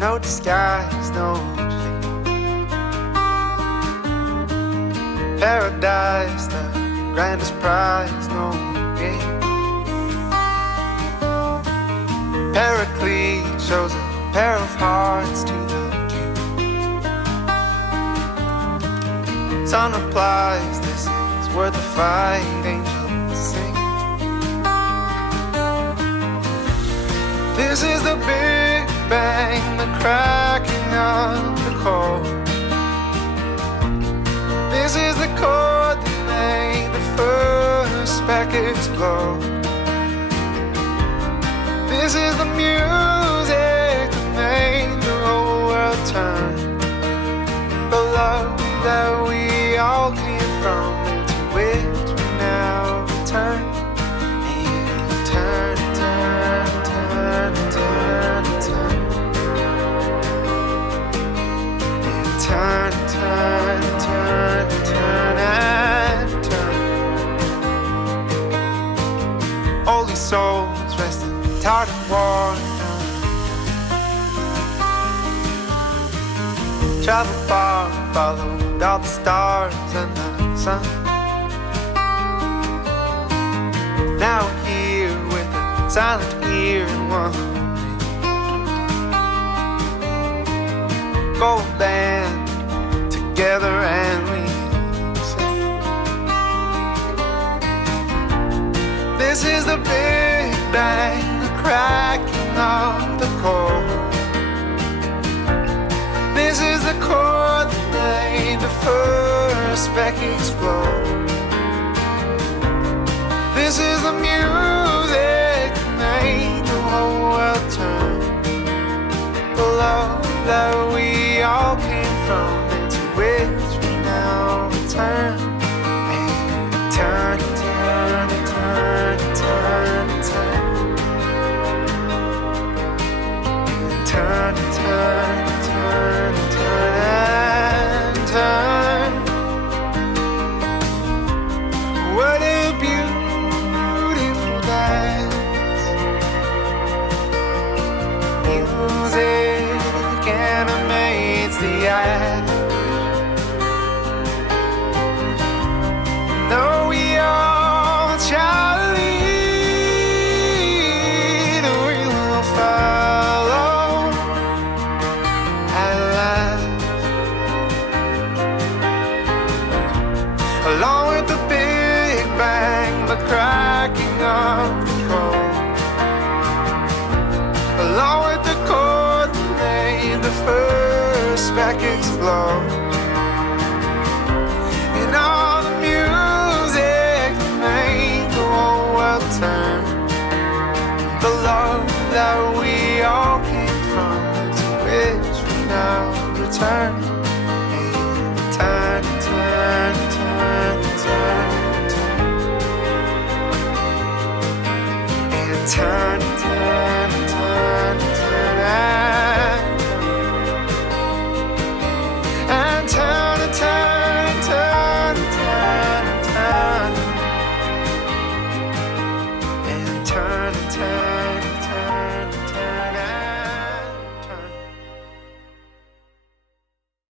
no disguise, no shame. Paradise, the grandest prize, no game. Paraclete shows a pair of hearts to the king. Sun replies, this is worth the fight, angels sing. This is the Big Bang, the cracking of the code. This is the chord that made the first speck explode. This is the music that made the whole world turn. The love that we all came from, into which we now return. And turn, turn, turn, turn, turn. And turn, turn, turn, turn, and turn. Holy souls resting, tired of war. Travel far, followed all the stars and the sun. Now we're here with a silent ear and one gold band together and we sing. This is the Big Bang, the cracking of the code. This is the chord that made the first speck explode. This is the music that made the whole world turn. The love that we all came from, into which we now return. And turn, turn, turn, turn, turn. And turn, turn, turn, turn, and turn. What a beautiful dance. Music animates the eye. Though we all shall lead, we will follow at last. Along with the Big Bang, the cracking of the code. Along with the chord that made the first speck explode. And all the music that made the whole world turn. The love that we all came from, to which we now return. And turn, turn, turn, turn, turn. And turn, turn.